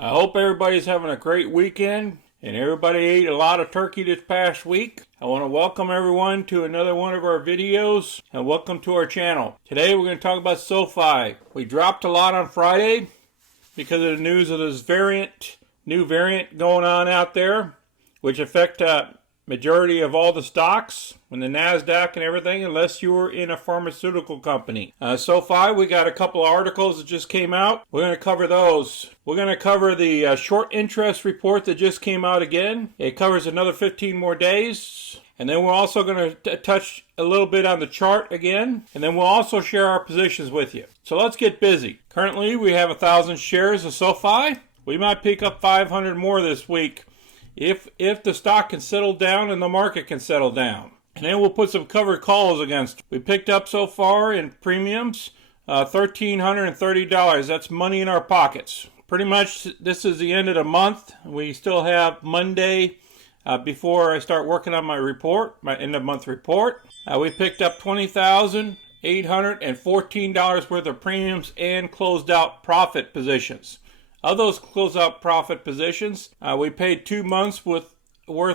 I hope everybody's having a great weekend and everybody ate a lot of turkey this past week. I want to welcome everyone to another one of our videos and welcome to our channel. Today we're going to talk about SoFi. We dropped a lot on Friday because of the news of this new variant going on out there, which affect majority of all the stocks when the NASDAQ and everything, unless you were in a pharmaceutical company. SoFi, we got a couple of articles that just came out. We're going to cover those. We're going to cover the short interest report that just came out again. It covers another 15 more days. And then we're also going to touch a little bit on the chart again. And then we'll also share our positions with you. So let's get busy. Currently, we have 1,000 shares of SoFi. We might pick up 500 more this week if the stock can settle down and the market can settle down. And then we'll put some covered calls against it. We picked up so far in premiums $1,330. That's money in our pockets. Pretty much this is the end of the month. We still have Monday before I start working on my report, my end of month report. We picked up $20,814 worth of premiums and closed out profit positions. Of those closeout profit positions, we paid 2 months worth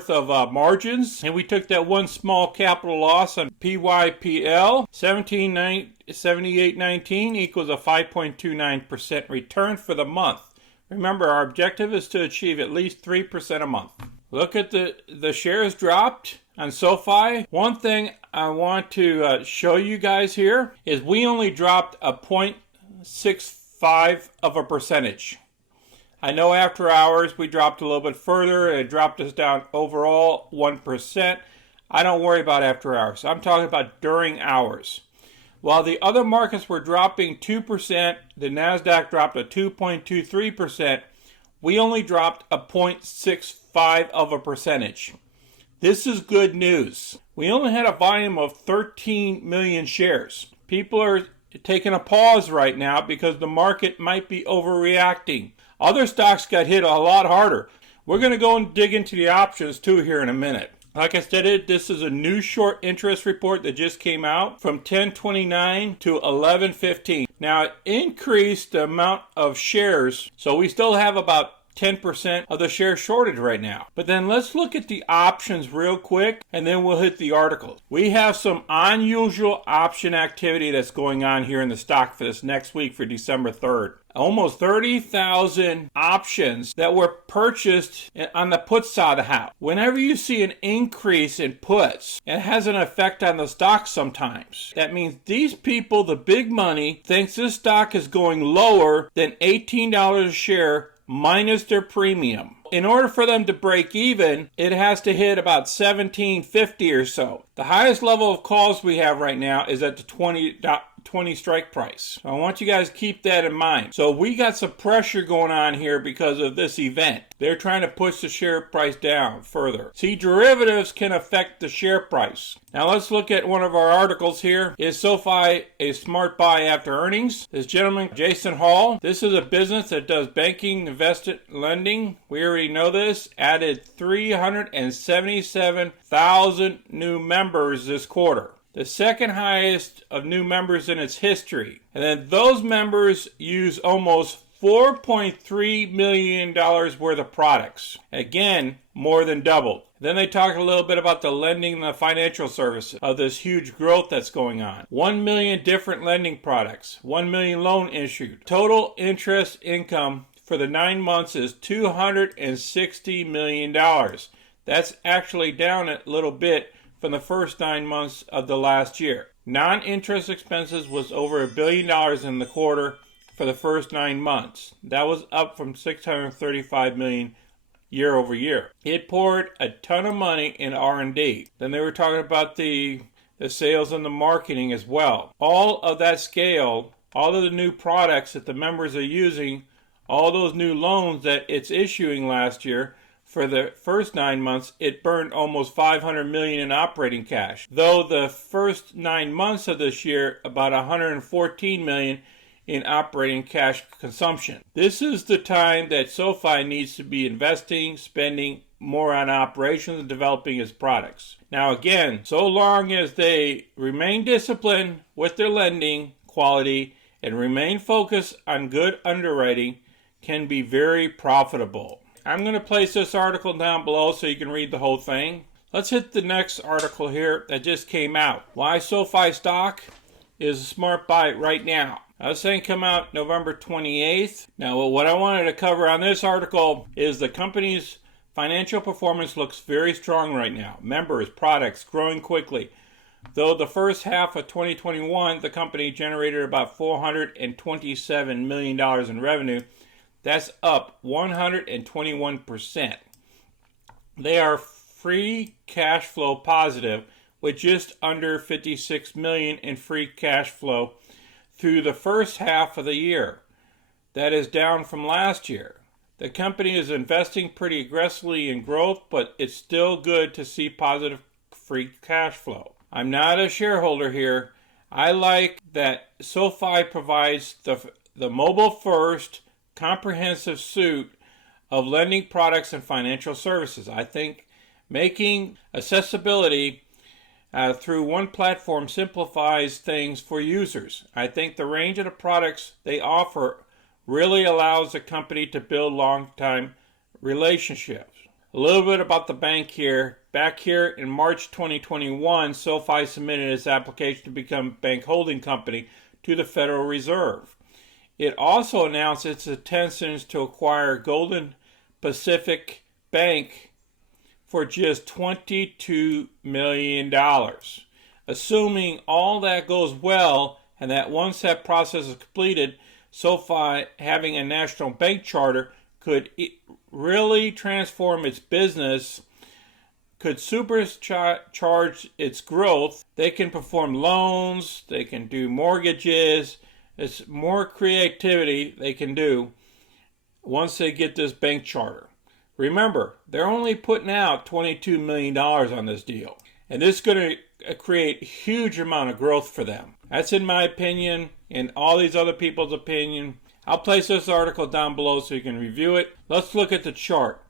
of margins, and we took that one small capital loss on PYPL. 78.19 equals a 5.29% return for the month. Remember, our objective is to achieve at least 3% a month. Look at the shares dropped on SoFi. One thing I want to show you guys here is we only dropped a 0.65 of a percentage. I know after hours we dropped a little bit further. It dropped us down overall 1%. I don't worry about after hours. I'm talking about during hours. While the other markets were dropping 2%, the NASDAQ dropped a 2.23%. We only dropped a 0.65 of a percentage. This is good news. We only had a volume of 13 million shares. People are taking a pause right now because the market might be overreacting. Other stocks got hit a lot harder. We're going to go and dig into the options too here in a minute. Like I said, this is a new short interest report that just came out from 10/29 to 11/15. Now, it increased the amount of shares, so we still have about 10% of the shares shorted right now. But then let's look at the options real quick, and then we'll hit the articles. We have some unusual option activity that's going on here in the stock for this next week for December 3rd. Almost 30,000 options that were purchased on the put side of the house. Whenever you see an increase in puts, it has an effect on the stock sometimes. That means these people, the big money, thinks this stock is going lower than $18 a share minus their premium. In order for them to break even, it has to hit about $17.50 or so. The highest level of calls we have right now is at the 20 strike price. So I want you guys to keep that in mind. So we got some pressure going on here because of this event. They're trying to push the share price down further. See, derivatives can affect the share price. Now let's look at one of our articles here. Is SoFi a smart buy after earnings? This gentleman, Jason Hall, this is a business that does banking, investment, lending. We already know this. Added 377,000 new members this quarter. The second highest of new members in its history. And then those members use almost $4.3 million worth of products. Again, more than doubled. Then they talk a little bit about the lending and the financial services of this huge growth that's going on. 1 million different lending products. 1 million loan issued. Total interest income for the 9 months is $260 million. That's actually down a little bit from the first 9 months of the last year. Non-interest expenses was over $1 billion in the quarter for the first 9 months. That was up from $635 million year over year. It poured a ton of money in R&D. Then they were talking about the sales and the marketing as well. All of that scale, all of the new products that the members are using, all those new loans that it's issuing last year, for the first 9 months, it burned almost $500 million in operating cash. Though the first 9 months of this year, about $114 million in operating cash consumption. This is the time that SoFi needs to be investing, spending more on operations and developing its products. Now again, so long as they remain disciplined with their lending quality and remain focused on good underwriting, can be very profitable. I'm going to place this article down below so you can read the whole thing. Let's hit the next article here that just came out. Why SoFi stock is a smart buy right now. This thing come out November 28th. Now, what I wanted to cover on this article is the company's financial performance looks very strong right now. Members, products growing quickly. Though the first half of 2021, the company generated about $427 million in revenue. That's up 121%. They are free cash flow positive with just under $56 million in free cash flow through the first half of the year. That is down from last year. The company is investing pretty aggressively in growth, but it's still good to see positive free cash flow. I'm not a shareholder here. I like that SoFi provides the mobile-first, comprehensive suite of lending products and financial services. I think making accessibility through one platform simplifies things for users. I think the range of the products they offer really allows the company to build long-time relationships. A little bit about the bank here. Back here in March 2021, SoFi submitted its application to become a bank holding company to the Federal Reserve. It also announced its intentions to acquire Golden Pacific Bank for just $22 million. Assuming all that goes well and that once that process is completed, SoFi having a national bank charter could really transform its business, could supercharge its growth. They can perform loans, they can do mortgages. It's more creativity they can do once they get this bank charter. Remember, they're only putting out $22 million on this deal. And this is going to create a huge amount of growth for them. That's in my opinion and all these other people's opinion. I'll place this article down below so you can review it. Let's look at the chart.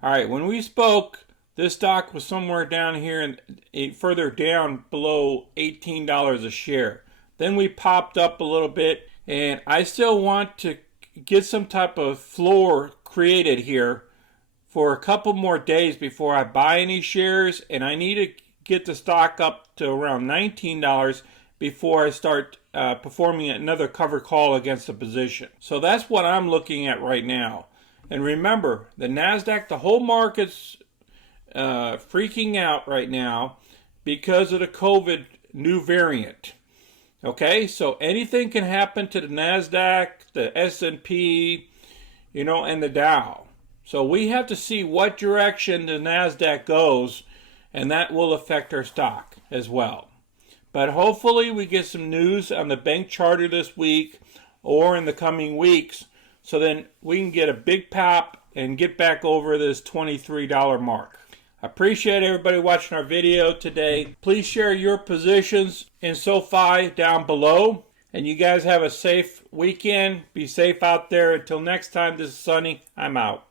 All right, when we spoke, this stock was somewhere down here and further down below $18 a share. Then we popped up a little bit, and I still want to get some type of floor created here for a couple more days before I buy any shares, and I need to get the stock up to around $19 before I start performing another cover call against the position. So that's what I'm looking at right now. And remember, the NASDAQ, the whole market's freaking out right now because of the COVID new variant. Okay, so anything can happen to the NASDAQ, the S&P, and the Dow. So we have to see what direction the NASDAQ goes, and that will affect our stock as well. But hopefully we get some news on the bank charter this week or in the coming weeks, so then we can get a big pop and get back over this $23 mark. I appreciate everybody watching our video today. Please share your positions in SoFi down below. And you guys have a safe weekend. Be safe out there. Until next time, this is Sonny. I'm out.